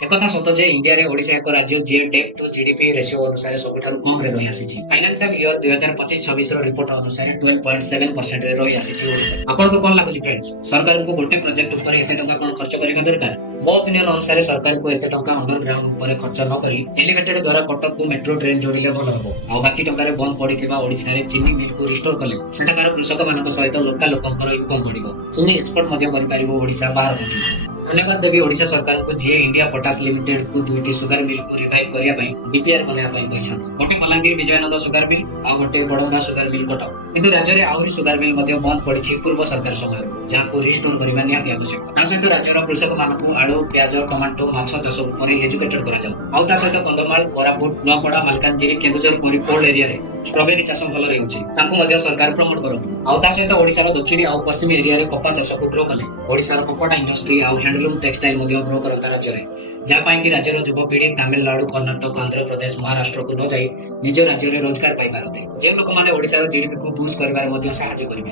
एकथा सत जे इंडिया रे ओडिशा एक राज्य जे डेट टू जीडीपी रेशियो अनुसार सबठारु कम रे रही आसीची। फाइनेंशियल ईयर 2025-26 रो रिपोर्ट अनुसार 12.7% रे रही आसीची ओडिशा। आपन को कोन लागुची फ्रेंड्स, सरकार को गोटे प्रोजेक्ट ऊपर एते टका कोन खर्च करबा दरकार? मो ओपिनियन अनुसार सरकार को एते टका अंडरग्राउंड ऊपर खर्च न करी एलिवेटेड द्वारा कटक को मेट्रो ट्रेन जोड़िले भल हबो। आ बाकी टका रे बंद पड़िथिबा ओडिशा रे चीनी मिल को रिस्टोर कले सेटाकार कृषक मानक सहित लोकल लोकंकर इनकम बढ़िबो। चीनी एक्सपोर्ट मध्य करि पारिबो ओडिशा बाहर को। धन्यवाद देवी ओडिशा सरकार को जे इंडिया पोटास लिमिटेड को दुईटी सुगर मिल को रिवाइव करिया पई बीपीआर बनाया पई कहछन। गोटे बलांगीर विजयनगर सुगर मिल आ गोटे बड़ौदा सुगर मिल कटक। किंतु राज्य रे आउरी सुगर मिल मध्य बंद पड़िछि पूर्व सरकार समय जहाँ को रिस्टोर करबा निहाती आवश्यक। ता सहित राज्य रो कृषक मानकु आलू प्याज टमाटो माछ चाष ऊपर एजुकेटेड करा जाऊ। आ ता सहित कंदमाल कोरापुट नौपड़ा मालकानगिरी केन्दुझर परि कोल्ड एरिया रे स्ट्रॉबेरी चाष भल रहउछि ताकू मध्य सरकार प्रमोट करथु। आ ता सहित ओडिसा रो दक्षिणी आ पश्चिमी एरिया रे कपा चाष को ग्रो कले ओडिसा रो कपड़ा इंडस्ट्री आ हैंडलूम टेक्सटाइल मध्य ग्रो करता राज्य रे जहाँ पाई कि राज्यर युवपीढ़ी तमिलनाडु कर्नाटक आंध्र प्रदेश महाराष्ट्र को न जाई निज राज्य रे रोजगार पाई पारते जे लोक माने ओडिसा रो जीडीपी को बूस्ट करबार मध्य सहायता करिवे।